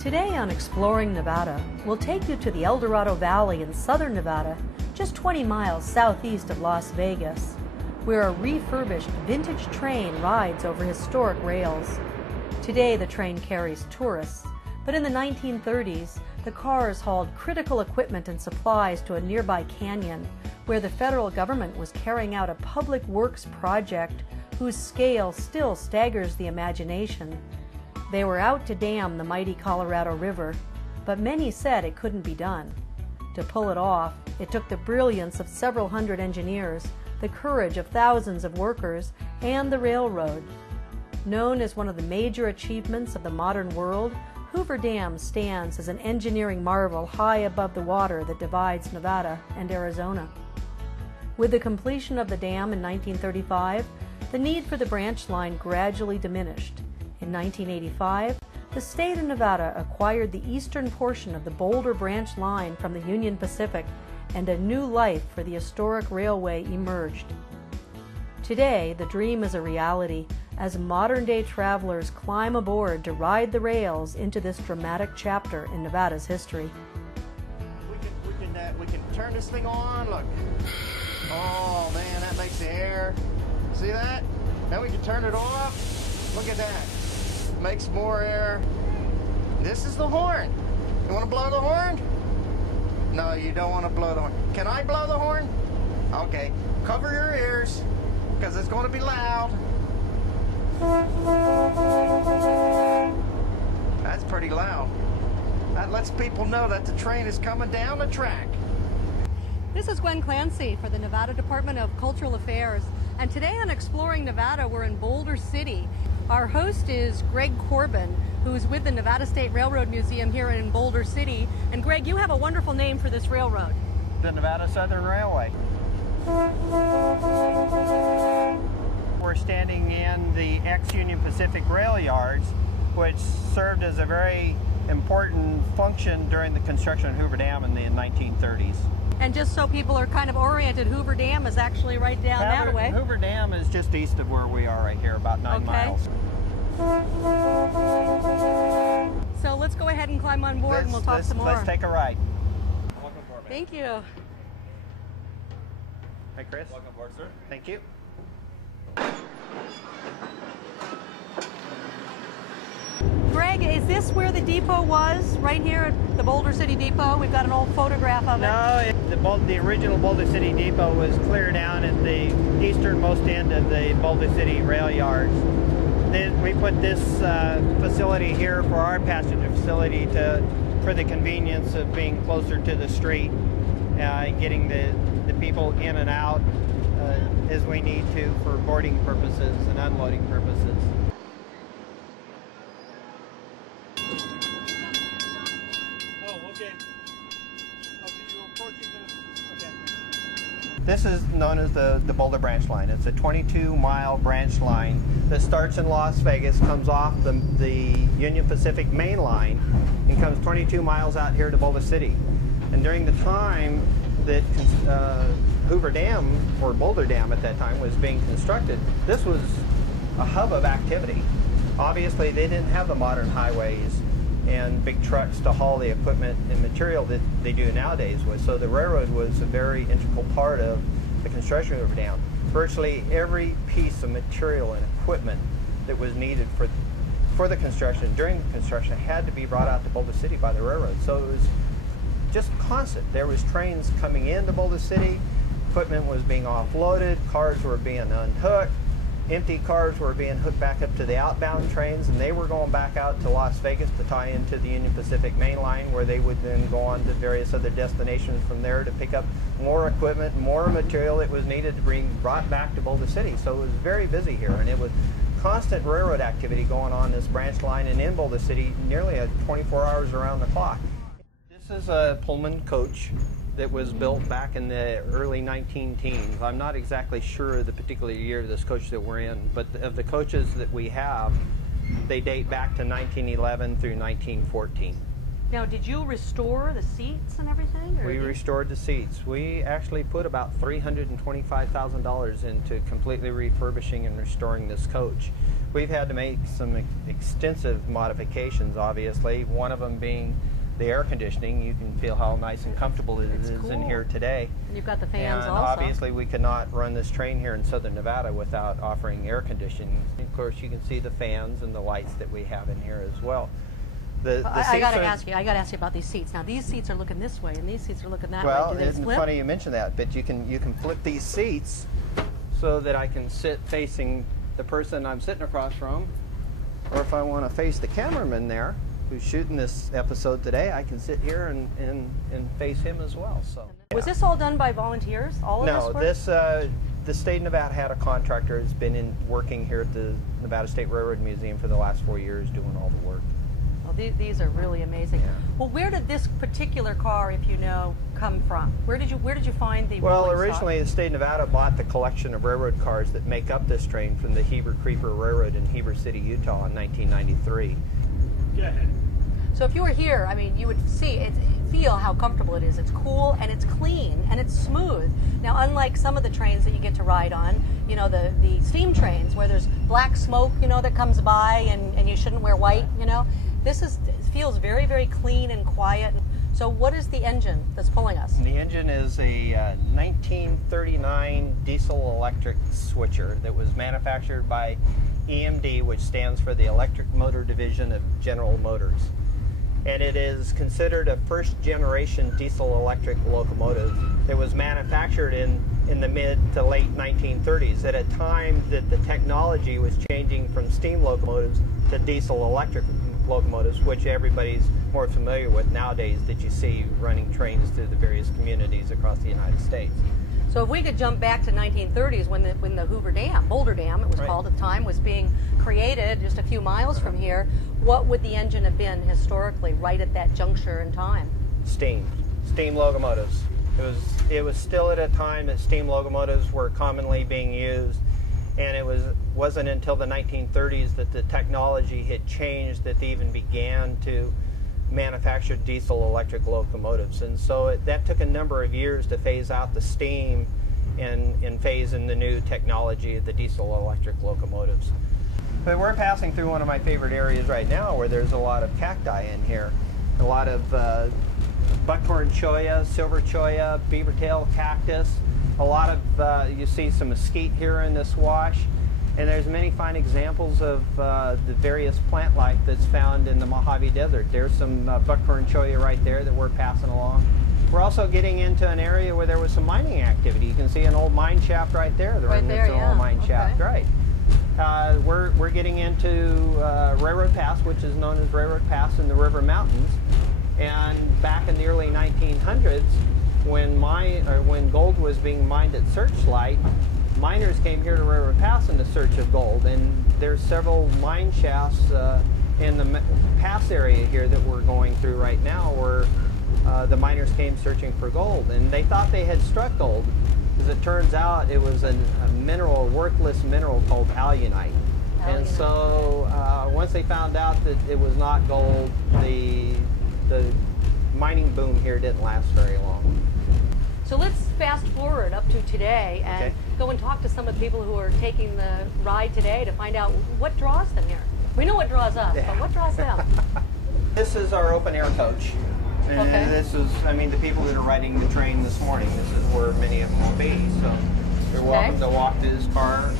Today on Exploring Nevada, we'll take you to the El Dorado Valley in southern Nevada, just 20 miles southeast of Las Vegas, where a refurbished vintage train rides over historic rails. Today the train carries tourists, but in the 1930s, the cars hauled critical equipment and supplies to a nearby canyon, where the federal government was carrying out a public works project whose scale still staggers the imagination. They were out to dam the mighty Colorado River, but many said it couldn't be done. To pull it off, it took the brilliance of several hundred engineers, the courage of thousands of workers, and the railroad. Known as one of the major achievements of the modern world, Hoover Dam stands as an engineering marvel high above the water that divides Nevada and Arizona. With the completion of the dam in 1935, the need for the branch line gradually diminished. In 1985, the state of Nevada acquired the eastern portion of the Boulder Branch Line from the Union Pacific, and a new life for the historic railway emerged. Today, the dream is a reality as modern-day travelers climb aboard to ride the rails into this dramatic chapter in Nevada's history. We can turn this thing on, look. Oh man, that makes the air. See that? Then we can turn it off. Look at that. Makes more air. This is the horn. You want to blow the horn? No, you don't want to blow the horn. Can I blow the horn? Okay. Cover your ears, because it's going to be loud. That's pretty loud. That lets people know that the train is coming down the track. This is Gwen Clancy for the Nevada Department of Cultural Affairs, and today on Exploring Nevada, we're in Boulder City. Our host is Greg Corbin, who's with the Nevada State Railroad Museum here in Boulder City. And Greg, you have a wonderful name for this railroad. The Nevada Southern Railway. We're standing in the ex-Union Pacific rail yards, which served as a very important function during the construction of Hoover Dam in the 1930s. And just so people are kind of oriented, Hoover Dam is actually right down that way. Hoover Dam is just east of where we are right here, about 9 miles. So let's go ahead and climb on board and we'll talk some more. Let's take a ride. Welcome aboard, man. Thank you. Hi, Chris. Welcome aboard, sir. Thank you. Greg, is this where the depot was? Right here at the Boulder City Depot? We've got an old photograph of it. No, the original Boulder City Depot was clear down at the easternmost end of the Boulder City rail yards. Then we put this facility here for our passenger facility for the convenience of being closer to the street, getting the people in and out as we need to for boarding purposes and unloading purposes. This is known as the Boulder Branch Line. It's a 22-mile branch line that starts in Las Vegas, comes off the Union Pacific main line, and comes 22 miles out here to Boulder City. And during the time that Hoover Dam, or Boulder Dam at that time, was being constructed, this was a hub of activity. Obviously, they didn't have the modern highways and big trucks to haul the equipment and material that they do nowadays with. So the railroad was a very integral part of the construction of Hoover Dam. Virtually every piece of material and equipment that was needed for the construction, during the construction, had to be brought out to Boulder City by the railroad. So it was just constant. There was trains coming into Boulder City, equipment was being offloaded, cars were being unhooked, empty cars were being hooked back up to the outbound trains, and they were going back out to Las Vegas to tie into the Union Pacific main line, where they would then go on to various other destinations from there to pick up more equipment, more material that was needed to be brought back to Boulder City. So it was very busy here, and it was constant railroad activity going on this branch line and in Boulder City nearly 24 hours around the clock. This is a Pullman coach that was built back in the early 19-teens. I'm not exactly sure of the particular year of this coach that we're in, but of the coaches that we have, they date back to 1911 through 1914. Now, did you restore the seats and everything? We restored the seats. We actually put about $325,000 into completely refurbishing and restoring this coach. We've had to make some extensive modifications, obviously. One of them being the air conditioning. You can feel how nice and comfortable it is cool. in here today. And you've got the fans and also. Obviously we could not run this train here in southern Nevada without offering air conditioning. Of course, you can see the fans and the lights that we have in here as well. I got to ask you about these seats. Now these seats are looking this way, and these seats are looking that way. Do they Well, it's flip? funny you mention that, but you can flip these seats so that I can sit facing the person I'm sitting across from, or if I want to face the cameraman there who's shooting this episode today, I can sit here and face him as well. So Was this all done by volunteers? All of this work? No, the state of Nevada had a contractor who's been working here at the Nevada State Railroad Museum for the last 4 years doing all the work. Well, these are really amazing. Yeah. Well, where did this particular car, if you know, come from? Where did you find the Well, rolling originally stock? the state of Nevada bought the collection of railroad cars that make up this train from the Heber Creeper Railroad in Heber City, Utah in 1993. Go ahead. So if you were here, I mean, you would feel how comfortable it is. It's cool and it's clean and it's smooth. Now, unlike some of the trains that you get to ride on, you know, the steam trains where there's black smoke, you know, that comes by and you shouldn't wear white, you know, this feels very, very clean and quiet. So what is the engine that's pulling us? The engine is a 1939 diesel electric switcher that was manufactured by EMD, which stands for the Electric Motor Division of General Motors. And it is considered a first-generation diesel electric locomotive that was manufactured in the mid to late 1930s at a time that the technology was changing from steam locomotives to diesel electric locomotives, which everybody's more familiar with nowadays that you see running trains through the various communities across the United States. So if we could jump back to 1930s when the Hoover Dam, Boulder Dam it was called at the time, was being created just a few miles from here, what would the engine have been historically right at that juncture in time? Steam locomotives. It was still at a time that steam locomotives were commonly being used, and it wasn't until the 1930s that the technology had changed that they even began to manufacture diesel electric locomotives. And so that took a number of years to phase out the steam and phase in the new technology of the diesel electric locomotives. But we're passing through one of my favorite areas right now where there's a lot of cacti in here. A lot of buckhorn cholla, silver cholla, beavertail cactus. A lot of, you see some mesquite here in this wash. And there's many fine examples of the various plant life that's found in the Mojave Desert. There's some buckhorn cholla right there that we're passing along. We're also getting into an area where there was some mining activity. You can see an old mine shaft right there. The Right there, yeah. old mine shaft, Okay. right. We're getting into Railroad Pass, which is known as Railroad Pass in the River Mountains. And back in the early 1900s, when gold was being mined at Searchlight, miners came here to Railroad Pass in the search of gold, and there's several mine shafts in the pass area here that we're going through right now where the miners came searching for gold, and they thought they had struck gold. As it turns out, it was a mineral, a worthless mineral called alunite. And so once they found out that it was not gold, the mining boom here didn't last very long. So let's fast forward up to today and go and talk to some of the people who are taking the ride today to find out what draws them here. We know what draws us, but what draws them? This is our open air coach. And this is, I mean, the people that are riding the train this morning, this is where many of them will be. So you're welcome to walk to this car.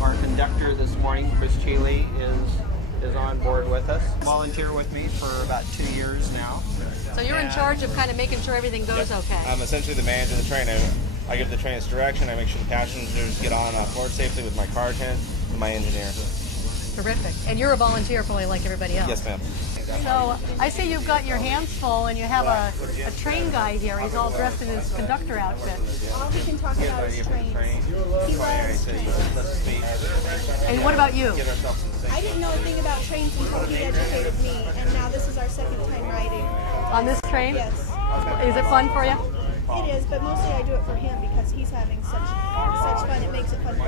Our conductor this morning, Chris Cheeley, is on board with us. Volunteer with me for about 2 years now. So you're in charge of kind of making sure everything goes okay. I'm essentially the manager of the train. I give the train its direction. I make sure the passengers get on board safely with my car attendant and my engineer. Terrific. And you're a volunteer probably like everybody else. Yes, ma'am. So I see you've got your hands full and you have a train guy here. He's all dressed in his conductor outfit. All we can talk about is trains. He loves trains. And what about you? I didn't know a thing about trains until he educated me, and now this is our second time riding. On this train? Yes. Is it fun for you? It is, but mostly I do it for him because he's having such fun. It makes it fun.